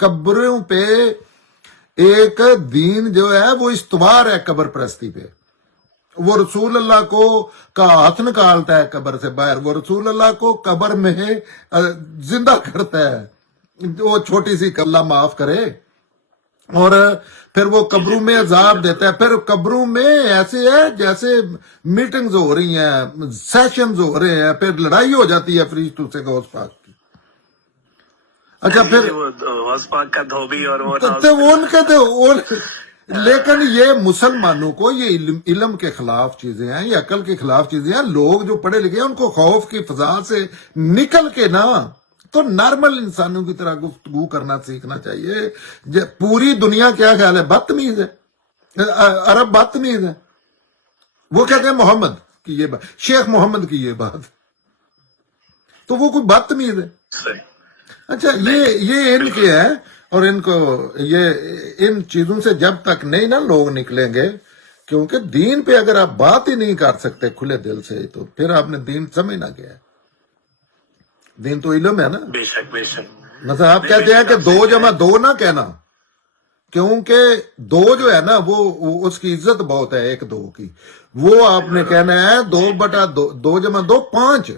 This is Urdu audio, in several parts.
قبروں پہ ایک دین جو ہے وہ استوار ہے قبر پرستی پہ. وہ رسول اللہ کو کا ہاتھ نکالتا ہے قبر سے باہر، وہ رسول اللہ کو قبر میں زندہ کرتا ہے، وہ چھوٹی سی اللہ معاف کرے، اور پھر وہ قبروں میں عذاب دیتا ہے. پھر قبروں میں ایسے ہے جیسے میٹنگز ہو رہی ہیں، سیشنز ہو رہے ہیں، پھر لڑائی ہو جاتی ہے فرشتوں سے غوث پاک کی. اچھا پھر غوث پاک کا دھوبی اور وہ تو ان کے تو لیکن یہ مسلمانوں کو یہ علم کے خلاف چیزیں ہیں، یہ عقل کے خلاف چیزیں ہیں. لوگ جو پڑھے لکھے ہیں ان کو خوف کی فضا سے نکل کے نا تو نارمل انسانوں کی طرح گفتگو کرنا سیکھنا چاہیے. پوری دنیا کیا خیال ہے؟ بدتمیز ہے، عرب بدتمیز ہے. وہ کہتے ہیں محمد کی یہ بات، شیخ محمد کی یہ بات، تو وہ کوئی بدتمیز ہے. اچھا یہ ان کے ہے، اور ان کو یہ ان چیزوں سے جب تک نہیں نا لوگ نکلیں گے، کیونکہ دین پہ اگر آپ بات ہی نہیں کر سکتے کھلے دل سے تو پھر آپ نے دین سمجھنا کیا ہے. دین تو علم ہے نا. بے شک بے شک. مطلب آپ کہتے ہیں کہ 2+2 نہ کہنا، کیونکہ 2 جو ہے نا وہ اس کی عزت بہت ہے، 1-2 کی. وہ آپ نے کہنا ہے 2+2 5.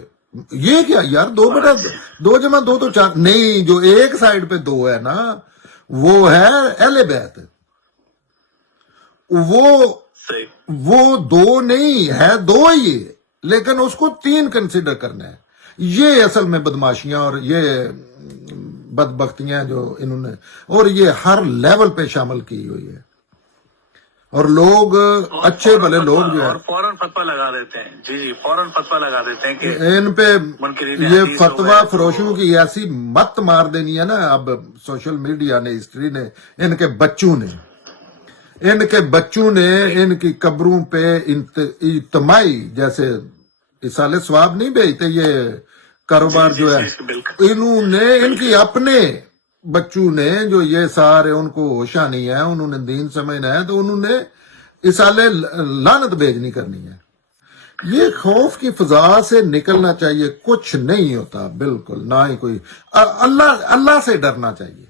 یہ کیا یار 2+2 تو 4 نہیں. جو ایک سائڈ پہ 2 ہے نا وہ ہے اہل بیت، وہ 2 نہیں ہے، 2 ہی ہے، لیکن اس کو 3 کنسیڈر کرنا ہے. یہ اصل میں بدماشیاں اور یہ بدبختیاں جو انہوں نے، اور یہ ہر لیول پہ شامل کی ہوئی ہے. اور لوگ اچھے بھلے لوگ جو ہے فوراً فتویٰ لگا دیتے ہیں. جی فوراً فتویٰ لگا دیتے ہیں کہ ان پہ یہ فتویٰ فروشوں کی ایسی مت مار دینی ہے نا. اب سوشل میڈیا نے، ہسٹری نے، ان کے بچوں نے ان کی قبروں پہ اجتماعی جیسے اصالِ ثواب نہیں بھیجتے یہ کاروبار جو ہے، انہوں نے ان کی اپنے بچوں نے جو یہ سارے ان کو ہوشا نہیں ہے، انہوں نے دین سمجھنا ہے، تو انہوں نے اصالِ لعنت بھیجنی کرنی ہے. یہ خوف کی فضا سے نکلنا چاہیے. کچھ نہیں ہوتا بالکل، نہ ہی کوئی. اللہ سے ڈرنا چاہیے.